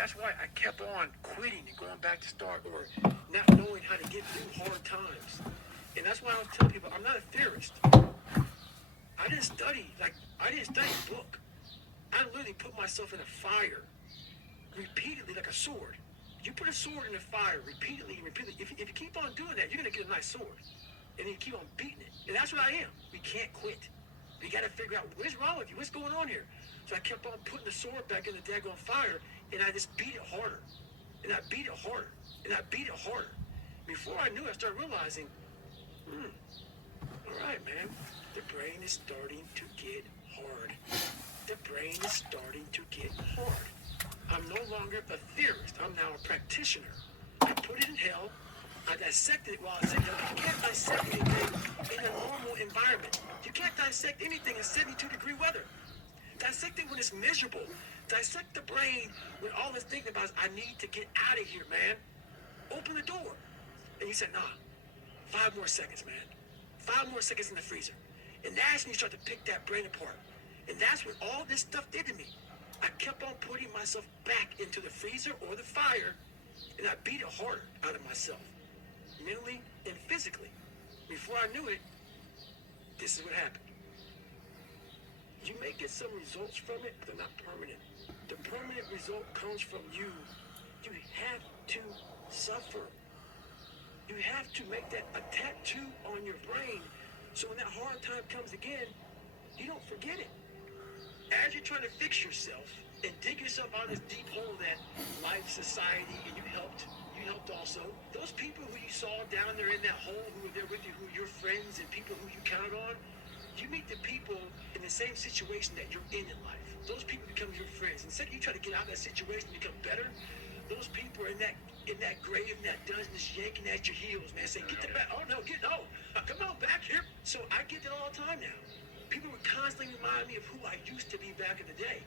That's why I kept on quitting and going back to start or not knowing how to get through hard times. And that's why I was telling people I'm not a theorist. I didn't study a book. I literally put myself in a fire repeatedly like a sword. You put a sword in the fire repeatedly and repeatedly. If you keep on doing that, you're going to get a nice sword. And then you keep on beating it. And that's what I am. We can't quit. We got to figure out what's wrong with you. What's going on here? So I kept on putting the sword back in the daggone fire, and I just beat it harder. And I beat it harder. And I beat it harder. Before I knew it, I started realizing, all right, man, the brain is starting to get hard. The brain is starting to get hard. I'm no longer a theorist. I'm now a practitioner. I put it in hell. I dissected it while I said, you can't dissect anything in a normal environment. You can't dissect anything in 72-degree weather. Dissect it when it's miserable. Dissect the brain when all it's thinking about is, I need to get out of here, man. Open the door. And you said, nah, 5 more seconds, man. 5 more seconds in the freezer. And that's when you start to pick that brain apart. And that's what all this stuff did to me. I kept on putting myself back into the freezer or the fire, and I beat it harder out of myself, mentally and physically. Before I knew it, this is what happened. You may get some results from it, but they're not permanent. The permanent result comes from you. You have to suffer. You have to make that a tattoo on your brain, so when that hard time comes again, you don't forget it. As you're trying to fix yourself and dig yourself out of this deep hole that life, society, and you helped also. Those people who you saw down there in that hole, who were there with you, who are your friends and people who you counted on, you meet the people in the same situation that you're in life. Those people become your friends. And the second you try to get out of that situation and become better, those people are in that grave, in that dungeon, just yanking at your heels, man, saying, get the back, oh no, come on, back here. So I get that all the time now. People would constantly remind me of who I used to be back in the day.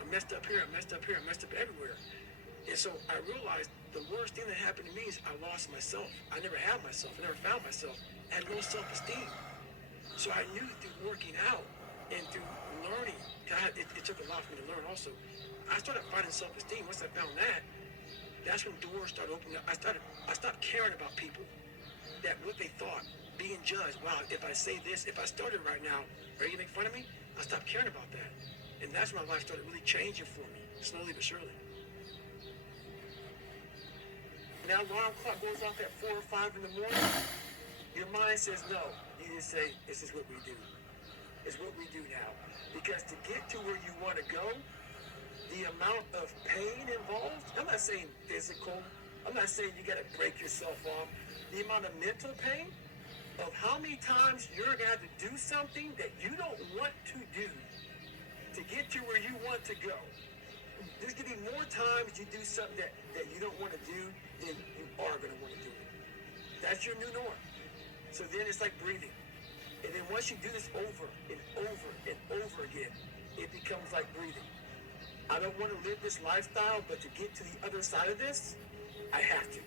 I messed up here, I messed up here, I messed up everywhere. And so I realized the worst thing that happened to me is I lost myself. I never had myself. I never found myself. I had no self-esteem. So I knew through working out and through learning, it took a lot for me to learn also. I started finding self-esteem. Once I found that, that's when doors started opening up. I stopped caring about people, that what they thought, being judged. Wow, if I say this, if I started right now, are you gonna make fun of me? I stopped caring about that. And that's when my life started really changing for me, slowly but surely. Now, alarm clock goes off at 4 or 5 in the morning. Your mind says no. You just say, this is what we do. It's what we do now. Because to get to where you want to go, the amount of pain involved, I'm not saying physical, I'm not saying you got to break yourself off. The amount of mental pain of how many times you're going to have to do something that you don't want to do to get to where you want to go. There's going to be more times you do something that you don't want to do than you are going to want to do it. That's your new norm. So then it's like breathing. And then once you do this over and over and over again, it becomes like breathing. I don't want to live this lifestyle, but to get to the other side of this, I have to.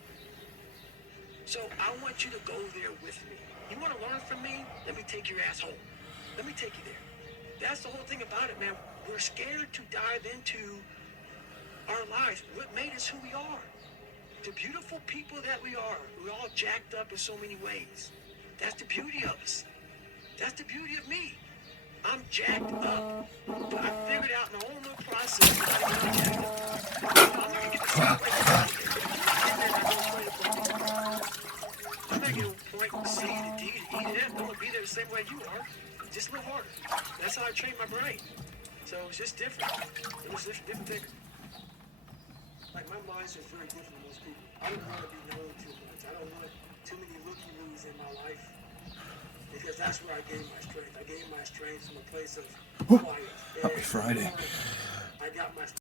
So I want you to go there with me. You want to learn from me? Let me take your ass home. Let me take you there. That's the whole thing about it, man. We're scared to dive into our lives. What made us who we are. The beautiful people that we are. We're all jacked up in so many ways. That's the beauty of us. That's the beauty of me. I'm jacked up. But I figured out my own little process how to get jacked up. I'm not going to get the same way. I'm get on point C to D to E to F, I'm gonna be there the same way you are, just a little harder. That's how I train my brain. So it's just different. It was just different thinker. Like my mindset's very different than most people. I don't want to be known too much. I don't want too many looky-loos in my life because that's where I gained my strength. I gained my strength from a place of quiet. Happy Friday. I got my